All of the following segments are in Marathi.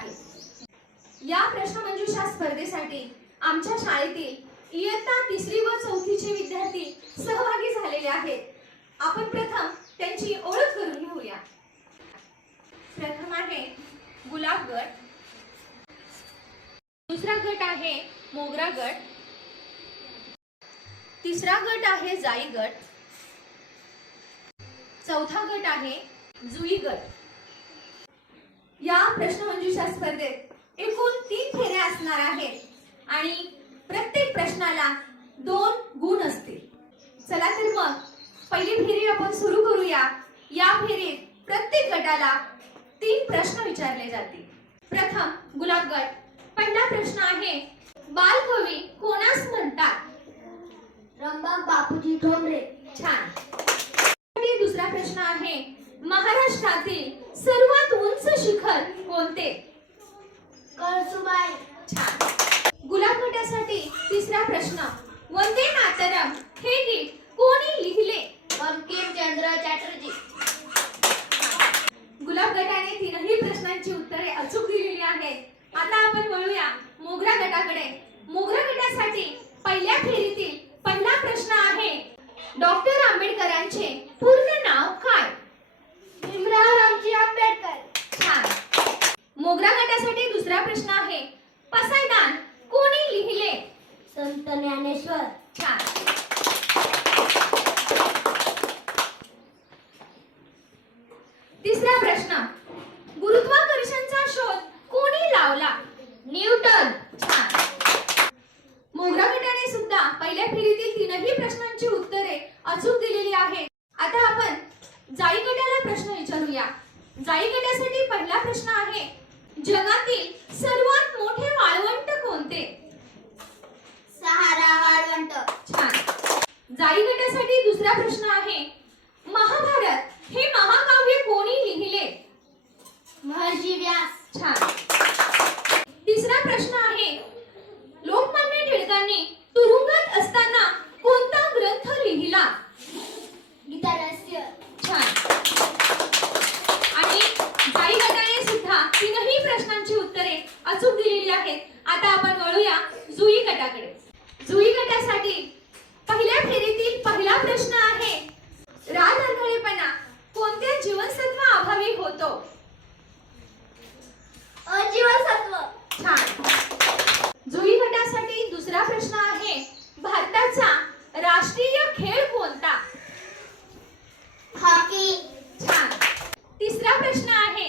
आहे. या प्रश्नमंजुषा स्पर्धेसाठी आमच्या शाळेतील इयत्ता तिसरी व चौथीचे विद्यार्थी सहभागी झालेले आहेत. आपण प्रथम त्यांची ओळख करून घेऊया. प्रथम आहे गुलाब गट. दुसरा गट आहे मोगरा गट. तिसरा गट आहे जाई गट. चौथा गट आहे जुई गट. या प्रश्नमंजुषा स्पर्धेत एकूण तीन फेऱ्या असणार आहेत. आणि प्रत्येक प्रश्नाला दोन गुण असतील. चला तर मग पहिली फेरी आपण सुरू करूया. या फेरीत प्रत्येक गटाला तीन प्रश्न विचारले जातील. प्रथम गुलाब गट. पहिला प्रश्न आहे बालकवी कोणास म्हणतात? रंबा बापूजी ठोंबरे. छान. दुसरा प्रश्न आहे महाराष्ट्रातील सर्वात उंच शिखर कोणते? कळसुबाई. छान. तिसरा प्रश्न. वंदे मातरम हे गीत कोणी लिहिले? बंकिमचंद्र चॅटर्जी. गुलाब गटाने तीनही प्रश्नांची उत्तरे अचूक दिलेली आहेत. आता आपण वळूया मोगरा गटाकडे. मोगरा गटासाठी पहिल्या फेरीतील पहिला प्रश्न आहे. डॉक्टर आंबेडकरांचे पूर्ण नाव काय भीमराव रामजी आंबेडकर छान मोगरा गटासाठी दुसरा प्रश्न आहे. पसायदान कोणी लिहिले? संत ज्ञानेश्वर. छान. तिसरा प्रश्न. गुरुत्वाकर्षणचा शोध कोणी लावला? न्यूटन. छान. मोगरा गटाने सुद्धा पहिल्या फेरीतील तीनही प्रश्नांची उत्तरे अचूक दिलेली आहेत. आता आपण जाई गटाला प्रश्न विचारूया. जाई गटासाठी पहिला प्रश्न आहे जगातील सर्वात मोठे वाळवंट कोणते? सहारा वाळवंट. छान. जाई गटासाठी दुसरा प्रश्न आहे महाभारत हे महाकाव्य कोणी लिहिले? महर्षी व्यास. छान तिसरा प्रश्न आहे लोकमान्य टिळकांनी तुरुंगात असताना कोणता ग्रंथ लिहिला गीता रहस्य छान आणि जाई गटाने सुद्धा तीनही प्रश्नांची उत्तरे अचूक दिलेली आहेत आता आपण वळूया जुई गटाकडे जुई गटासाठी पहिल्या फेरीतील पहिला प्रश्न आहे राज आंधळेपणा कोणत्या जीवनसत्व अभावी होतो अजीवनसत्व छान जुई गटासाठी दुसरा प्रश्न आहे भारताचा राष्ट्रीय खेळ कोणता हॉकी छान तिसरा प्रश्न आहे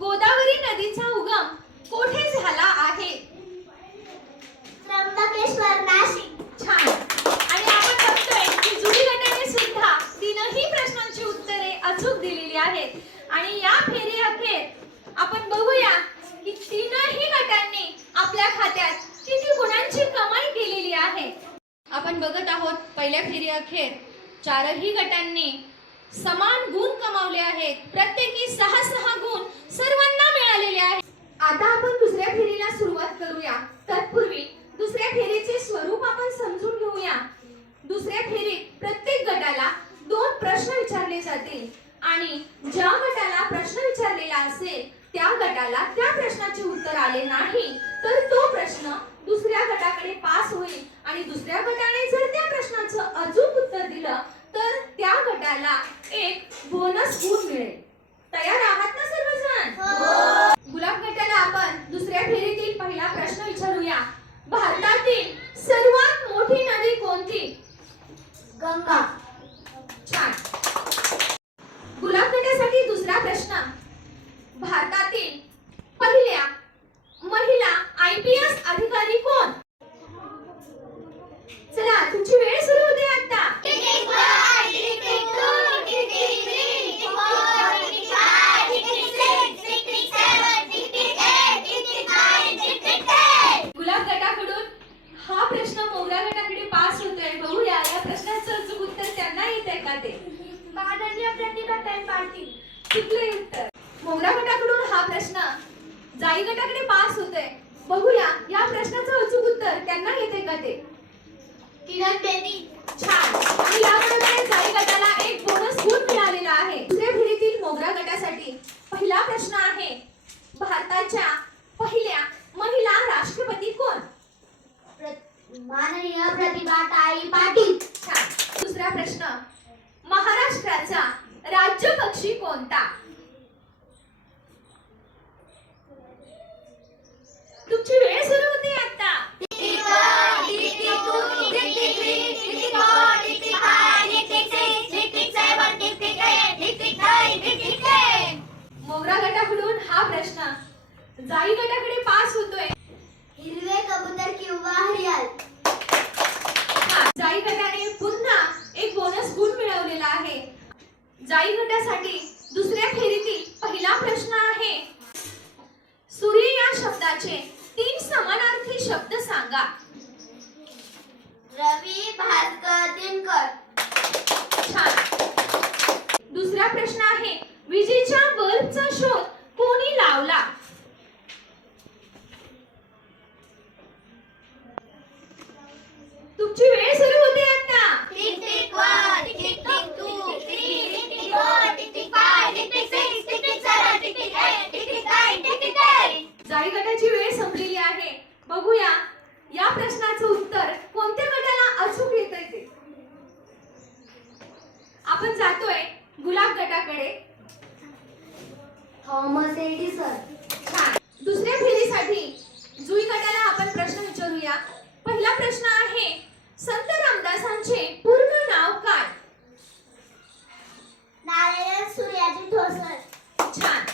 गोदावरी नदीचा उगम कोठे झाला आहे त्र्यंबकेश्वर नाशिक छान आणि आपण बघतोय की जुई गटाने सुद्धा तीनही प्रश्नांची उत्तरे अचूक दिलेली आहेत आणि या फेरी अखेर आपण बघूया की तीनही गटांनी आपल्या खात्यात किती गुणांची कमाई केलेली आहे आपण बघत आहोत पहिल्या फेरी अखेर चारही गटांनी समान गुण कमावले आहेत. प्रत्येकी सहा सहा गुण सर्वांना मिळालेले आहेत. आता आपण दुसऱ्या फेरीला सुरुवात करूया. तत्पूर्वी दुसऱ्या फेरीचे स्वरूप आपण समजून घेऊया. दुसऱ्या फेरीत प्रत्येक गटाला दोन प्रश्न विचारले जातील आणि ज्या गटाला प्रश्न विचारलेला असेल त्या गटाला त्या प्रश्नाचे उत्तर आले नाही तर तो प्रश्न दुसऱ्या गटाकडे पास होईल आणि दुसऱ्या गटाने जर त्या प्रश्नाचं अचूक उत्तर दिलं तर त्या गटाला एक बोनस गुण मिळेल. तयार आहात ना सर्वजण? गुलाब गटाला आपण दुसऱ्या फेरीतील पहिला प्रश्न विचारूया. भारतातील सर्वात मोठी नदी कोणती? गंगा. छान. गुलाब गटासाठी दुसरा प्रश्न. भारतातील पहिल्या महिला आय पी एस अधिकारी कोण चला तुमची वेळ सुरू होते आता गुलाब गटाकडून हा मोगरा गटाकडे पास होतोय बघूया या प्रश्नाचं अचूक उत्तर त्यांना येत आहे का ते माननीय प्रतिभाताई पाटील. चुकले उत्तर? मोगरा गटाकडून हा प्रश्न. जाई गटाकडे पास होतोय. बघूया या प्रश्नाचं अचूक उत्तर त्यांना येते का ते किरण बेदी. छान. आणि या भारताच्या पहिल्या महिला राष्ट्रपती कोण माननीय प्रतिभाताई पाटील छान दुसरा प्रश्न महाराष्ट्राचा राज्य पक्षी कोणता तुमची वेळ सुरू होते आता मोगरा गटाकडून हा प्रश्न जाई गटाकडे पास होतोय हिरवे कबूतर किंवा हरियाल हा, जाई गटाने पुन्हा एक बोनस गुण मिळवलेला आहे. जाई गटासाठी दुसऱ्या फेरीतील पहिला प्रश्न आहे सूर्य या शब्दाचे जाई गटाची वेळ संपलेली आहे. बघूया या प्रश्नाचं उत्तर कोणत्या गटाला अचूक येतंय ते? आपण जातोय गुलाब गटाकडे. Thomas Edison. छान. दुसऱ्या फेरीसाठी जुई गटाला आपण प्रश्न विचारूया. पहिला प्रश्न आहे संत रामदासांचे पूर्ण नाव काय? नारायण सूर्याजी ठोसर. छान.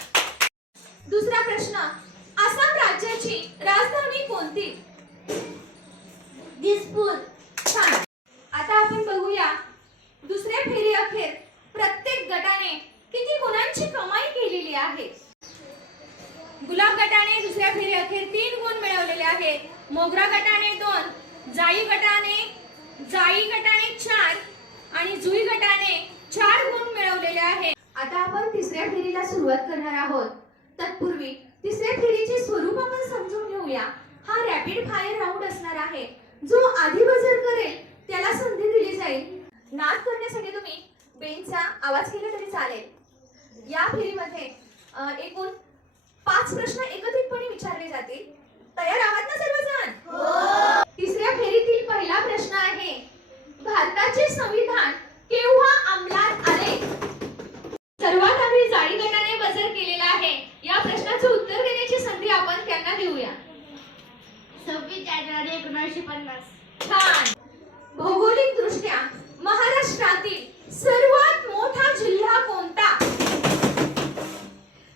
दुसरा प्रश्न आसाम राज्याची राजधानी कोणती? दिसपूर. छान. आता आपण बघूया दुसऱ्या फेरी अखेर प्रत्येक गटाने किती गुणांची कमाई केलेली आहे? गुलाब गटाने दुसऱ्या फेरी अखेर तीन गुण मिळवलेले आहेत. मोगरा गटाने दोन जाई गटाने जाई गटाने चार आणि जुई गटाने चार गुण मिळवलेले आहेत. आता आपण तिसऱ्या फेरीला सुरुवात करणार आहोत. तत्पूर्वी तिसऱ्या फेरीचे स्वरूप आपण समजून घेऊया. हा रॅपिड फायर राऊंड असणार आहे. जो आधी बजर करेल त्याला संधी दिली जाईल. नाद करण्यासाठी तुम्ही बेंचचा आवाज केला तरी चालेल. या फेरीमध्ये एकूण पाच प्रश्न एकत्रितपणे विचारले जातील. तयार आहात ना सर्वजण? तिसऱ्या फेरीतील पहिला प्रश्न आहे भारताचे संविधान केव्हा अंमलात आले सर्वात आधी जाळी गटाने बजर केलेला आहे या प्रश्नाचं उत्तर देण्याची संधी आपण त्यांना देऊया सव्वीस जानेवारी एकोणीसशे पन्नास छान भौगोलिक दृष्ट्या महाराष्ट्रातील सर्वात मोठा जिल्हा कोणता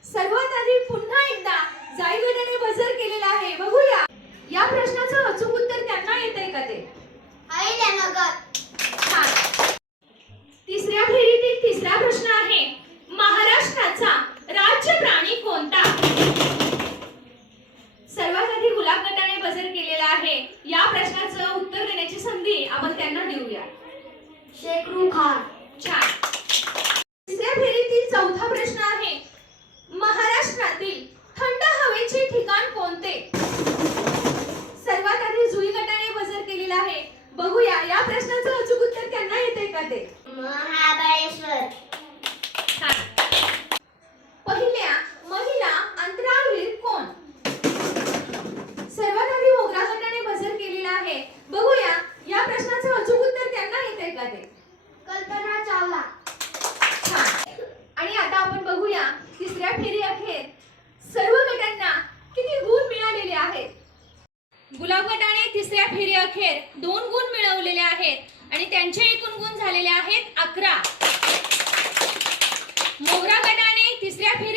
सर्वात आधी पुन्हा एकदा जाई गटाने बजर केलेला आहे बघूया या प्रश्नाचं अचूक उत्तर त्यांना येत आहे का ते अहिल्यानगर छान तिसऱ्या फेरीतील तिसरा प्रश्न आहे महाराष्ट्राचा राज्य प्राणी कोणता सर्वात आधी गुलाब गटाने बजर केलेला आहे या प्रश्नाचं उत्तर देण्याची संधी आपण त्यांना देऊया शेकरू खान छान तिसऱ्या फेरीतील चौथा प्रश्न आहे महाराष्ट्रातील थंड हवेचे ठिकाण कोणते सर्वात आधी जुई गटाने बजर केलेला आहे बघूया या प्रश्नाचं अचूक उत्तर त्यांना येते का ते महाबळेश्वर छान. पहिल्या महिला अंतराळवीर कोण सर्वात आधी मोगरा गटाने बजर केलेला आहे बघूया या प्रश्नाचं अचूक उत्तर त्यांना येते का ते कल्पना चावला. छान. आणि आता आपण बघूया तिसऱ्या फेरी अखेर सर्व गटांना किती गुण मिळालेले आहेत. गुलाब गटाने तिसऱ्या फेरी अखेर दोन गुण मिळवलेले आहेत आणि त्यांचे एकूण गुण झालेले आहेत अकरा. मोगरा गटाने तिसऱ्या फेरी